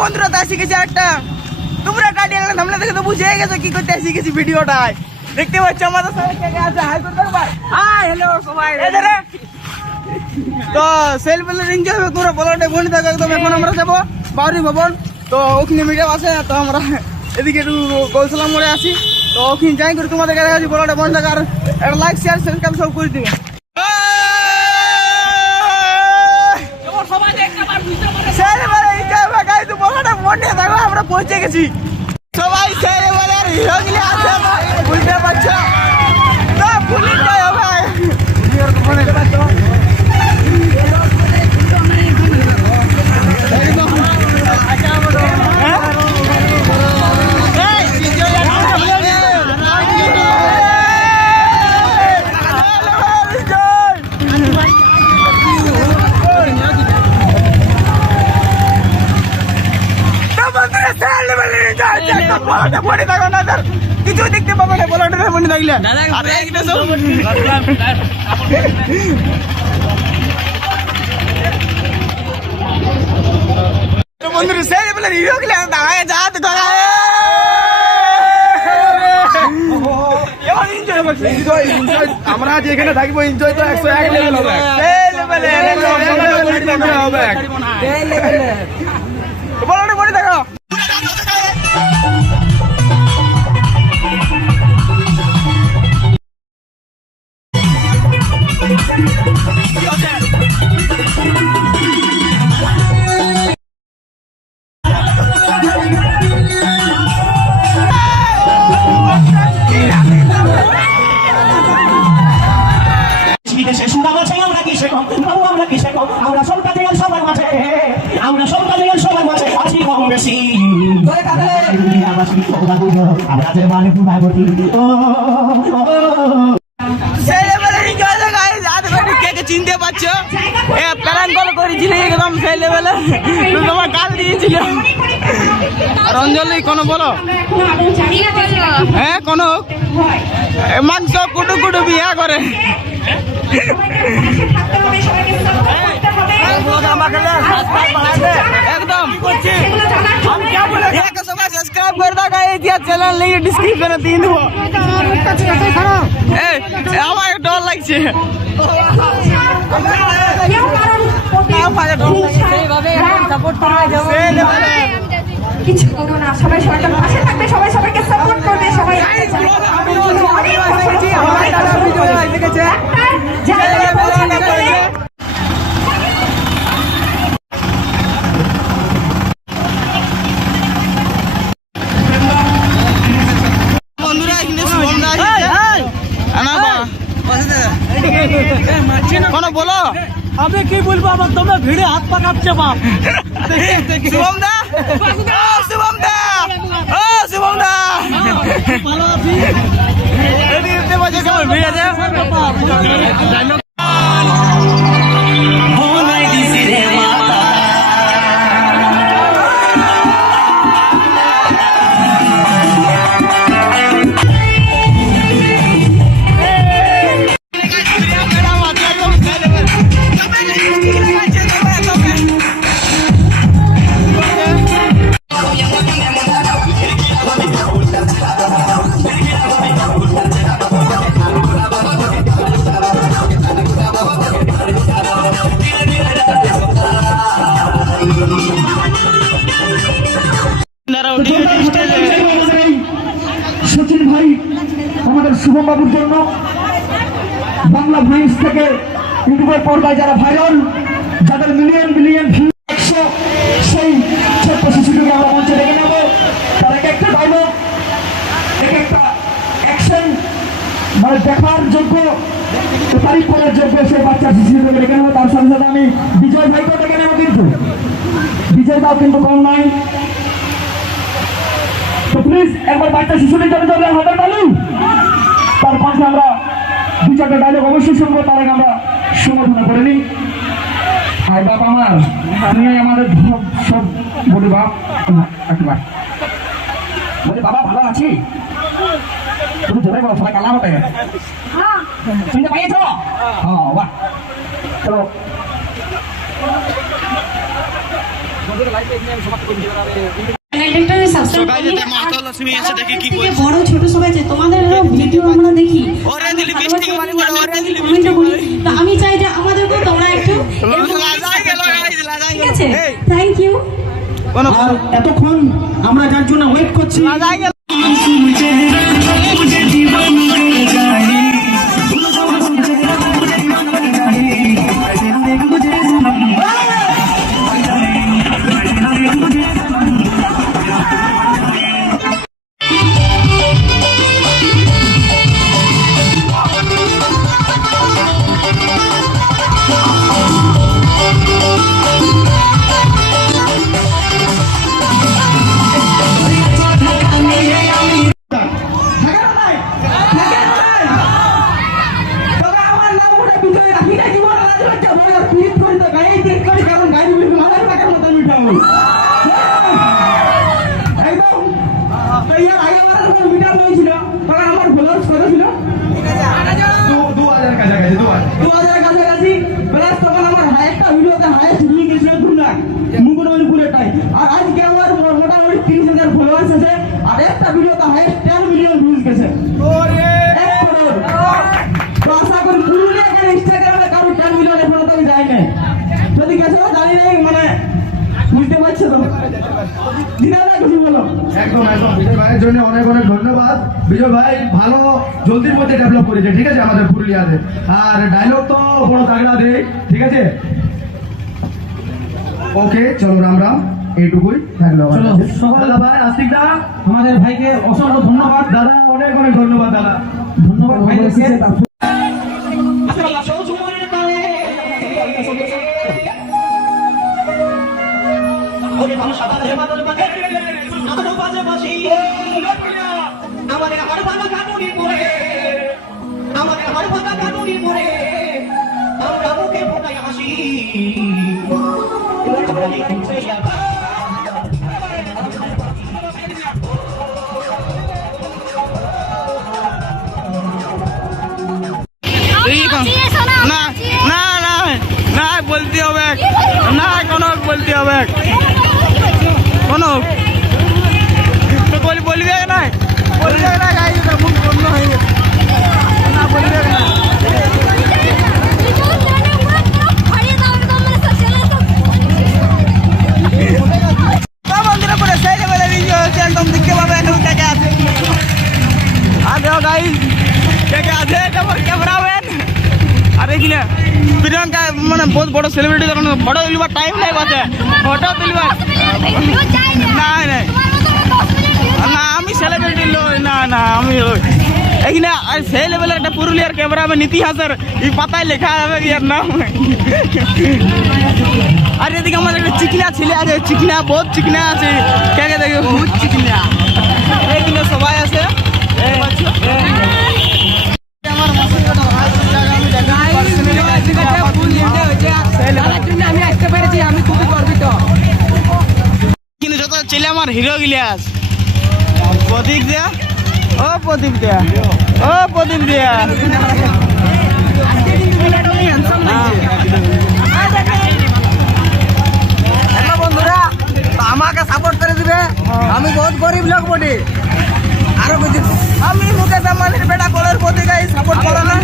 বন্ধুরা তা শিখেছি একটা, তোমরা গার্ডিয়ান সামনে থেকে তো বুঝে গেছো কি করতে শিখেছি ভিডিওটায়। দেখতে পাচ্ছ আমাদের সাথে কে কে আছে, হাই করতে পারবা? হাই হ্যালো সবাই। এধারে তো সেলফ এনজয় হবে, তোমরা বলতে বনি থাকো একদম। এখন আমরা যাবো বাউরি ভবন, তো ওখানে মিডিয়া আছে, তো আমরা এদিকে একটু গৌসলা মোড়ে আছি, তো ওখানে যাই করে তোমাদের কাছে আছি। বলতে বনি থাকো, আর একটা লাইক শেয়ার সাবস্ক্রাইব সব করে দিবে। আমরা পৌঁছে গেছি সবাই, বুঝতে পারছো তো পুলিশ ভাই। কিছু দেখতে পাবো না, বলাটা মনে থাকলে বন্ধুরা সেই বলে রিভিউ গেলে দাঁড়ায় যাতে ধরায় আমরা যেখানে থাকবো এনজয় তো 101 লেভেল হবে। বলো মনে দেখো চিনতে পারছো, প্যারান কল করেছিল একদম সেই লেভেলে, তোমার গাল দিয়েছিল। আর অঞ্জলি কোনো বলো, হ্যাঁ কোনো মাংস কুটু কুটু বিয়া করে। একদম সবাই সাবস্ক্রাইব করে দাও, চ্যানেল লিঙ্ক ডিসক্রিপশনে দিয়ে দেবো। আমার ডর লাগছে, কিছু করো না, সবাই সবাইকে পাশে থাকবে, সবাই সবাইকে সাপোর্ট করবে, সবাই বলো আমি কি বলবো, আমার তোমরা ভিড়ে হাত পা কাঁপছে বাপ। শুভম দা, শুভম দা, ও শুভম দা ভালো আছি। ভিড় আছে সচিন ভাই আমাদের শুভম বাবুর জন্য বাংলা ভয়েস থেকে ইউটিউবের পর্দায় যারা ভাইরাল, যাদের মিলিয়ন মিলিয়ন ভিউ 100, সেই ছোট্ট শিশুটিকে আমরা মঞ্চে ডেকে নেব। তার একটা ডায়লগ, একটা অ্যাকশন মানে দেখার যোগ্য, তারিফ করার যোগ্য সেই বাচ্চা শিশুটিকে ডেকে নেব। তার সাথে সাথে আমি বিজয় ভাইকেও ডেকে নেব, কিন্তু বিজয় দাও কিন্তু কম নাই। তো প্লিজ একবার বাচ্চা শিশুদের জন্য যাবে হাতের তালু। তার পাশে আমরা 2-4টা ডায়লগ অবশ্যই শুনবো, তার আগে আমরা সমর্থনা করে নিই। আর বাপ আমার, আমি আমাদের সব বলি বাপ, একবার বলি বাবা ভালো আছি, তুমি জোরে বলো, সবাই কালা বটে শুনতে পাইয়েছ? হ্যাঁ বাহ, চলো বড় ছোট সবাই চাই তোমাদের ভিডিও আমরা দেখি কমেন্ট করি তো আমি চাই যে আমাদেরকে তোমরা একটু ঠিক আছে থ্যাংক ইউ আর এতক্ষণ আমরা যার জন্য ওয়েট করছি আর আজকে আমার মোটামুটি 30,000 ফলোয়ার্স আছে আর একটা ভিডিওতে হাইয়েস্ট 10 মিলিয়ন ভিউজ গেছে তো আশা করি পুরুলিয়া ইনস্টাগ্রামে কারো 10 মিলিয়ন এখনো তো যায় নাই যদি গেছে জানি নাই মানে বুঝতে পারছো তো দিদা কিছু বলো একদম একদম বিজয় ভাইয়ের জন্য অনেক অনেক ধন্যবাদ। বিজয় ভাই ভালো জলদির মধ্যে ডেভেলপ করেছে, ঠিক আছে, আমাদের পুরুলিয়াতে। আর ডায়লগ তো বড় তাগড়া দেয়, ঠিক আছে। ওকে, চলো রাম রাম, এইটুকুই থাকলো। দাদা ভাই আস্তিক দা, আমাদের ভাইকে অসংখ্য ধন্যবাদ। দাদা অনেক অনেক ধন্যবাদ দাদা। ধন্যবাদ ভাইদেরকে। না না না না বলতে হবে না, কনক বলতে হবে কনক তো বলবে না, বলবে না গাই মুখ বন্ধ হয়ে গেছে, না বলবে না। মন্দিরের পরে সেই লেভেলে ভিডিও হচ্ছে, একদম দেখতে পাবে একদম কে আছে। আর দেখো গাই কে আছে, এটা ক্যামেরাম্যান। আর এখানে প্রিয়ঙ্কা মানে বহুত বড় সেলিব্রিটি, তখন ফটো তুলবার টাইম নাই বাতে, ফটো তুলবার না না না, আমি সেলিব্রিটি লই না না, আমি এখানে সেই লেভেলের একটা পুরুলিয়ার ক্যামেরাম্যান ইতিহাসের এই পাতায় লেখা হবে এর নাম। আর এদিকে আমাদের একটা চিকনা ছেলে আছে, চিকনা বহুত চিকনা আছে, কে কে দেখে বহুত চিকনা, এখানে সবাই আছে। কিন্তু যত ছেলে আমার হিরো গিলাস প্রদীপ দিয়া, ও প্রদীপ দিয়া, ও প্রদীপ দিয়া, বন্ধুরা আমাকে সাপোর্ট করে দিবে। আমি বহুত গরিব লোক বটে, আরো আমি মুকেশ আম্বানির বেটা কলের প্রতি সাপোর্ট করো না।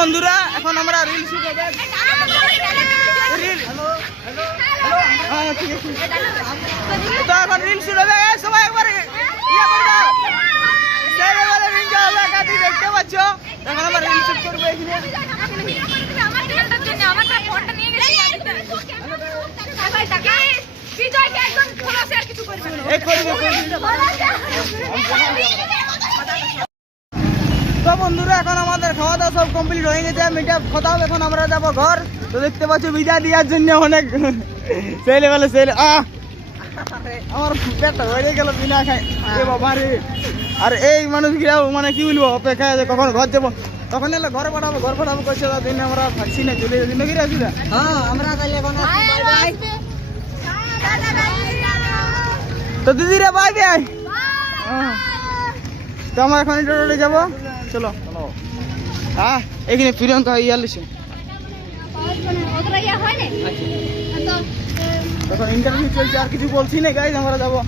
বন্ধুরা এখন আমরা রিল শুট হবে, তো এখন রিল শুট হবে, সবাই একবার দেখতে পাচ্ছ। এখন আমরা রিল শুট করবো তো বন্ধুরা এখন আমাদের খাওয়া দাওয়া সব কমপ্লিট হয়ে গেছে মিটআপ খতম এখন আমরা যাব ঘর তো দেখতে পাচ্ছ বিদায় দেওয়ার জন্য অনেক ছেলে বলে ছেলে আমার পেটটা বেড়ে গেল বিনা খাই এ বাবা রে আর এই মানুষগুলো মানে কি বলবো অপেক্ষায় যে কখন ঘর যাবো তখন এলে ঘরে পাঠাবো করছে দিন আমরা থাকছি না চলে যাচ্ছি নাকি রাখছি না তো দিদি রে বাই বাই তো আমরা এখন রোডে যাবো চলো হ্যাঁ এখানে প্রিয়ঙ্কা ইয়ালিছে তখন ইন্টারভিউ চলছে আর কিছু বলছি না গাইজ আমরা যাবো